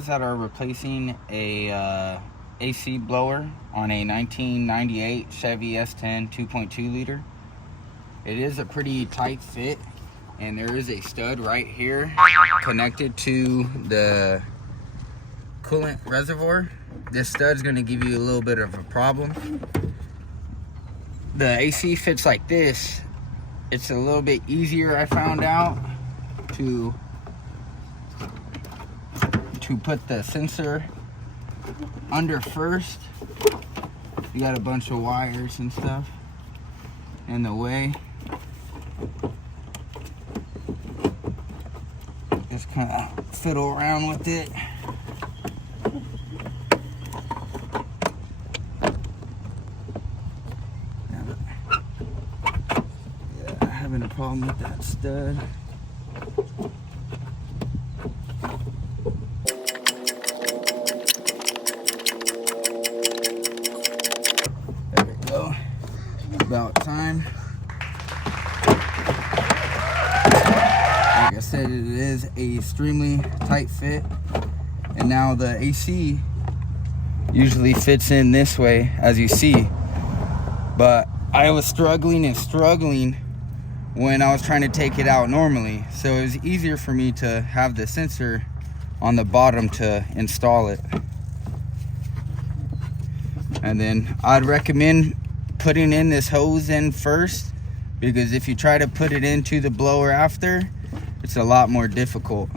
those that are replacing a AC blower on a 1998 Chevy S10 2.2 liter. It is a pretty tight fit, and there is a stud right here connected to the coolant reservoir. This stud is going to give you a little bit of a problem. The AC fits like this. It's a little bit easier, I found out, to put the sensor under first. You got a bunch of wires and stuff in the way. Just kind of fiddle around with it. Yeah, having a problem with that stud. There we go. About time. Like I said, it is a extremely tight fit, and now the AC usually fits in this way, as you see, but I was struggling when I was trying to take it out normally, so it was easier for me to have the sensor on the bottom to install it. And then I'd recommend putting in this hose in first, because if you try to put it into the blower after, it's a lot more difficult.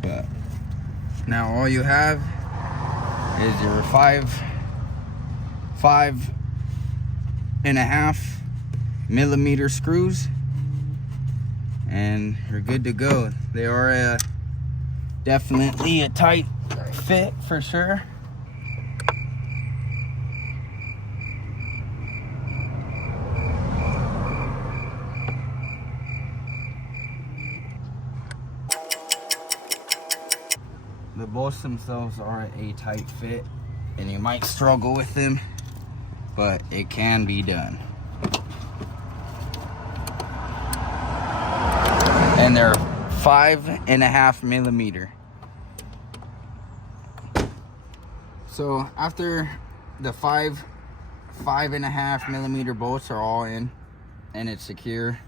But now all you have is your 5.5 millimeter screws, and you're good to go. They are definitely a tight fit for sure. The bolts themselves are a tight fit, and you might struggle with them, but it can be done. And they're 5.5 millimeter. So after the 5.5 millimeter bolts are all in and it's secure,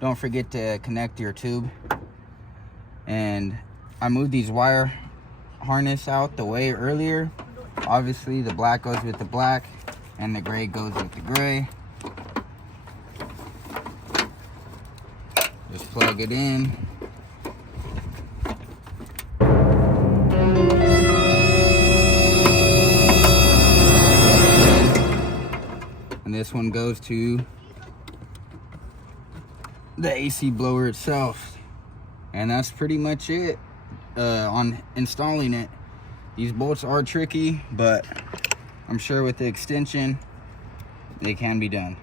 don't forget to connect your tube. And I moved these wire harness out the way earlier. Obviously the black goes with the black and the gray goes with the gray. Just plug it in. And this one goes to the AC blower itself. And that's pretty much it on installing it. These bolts are tricky, but I'm sure with the extension, they can be done.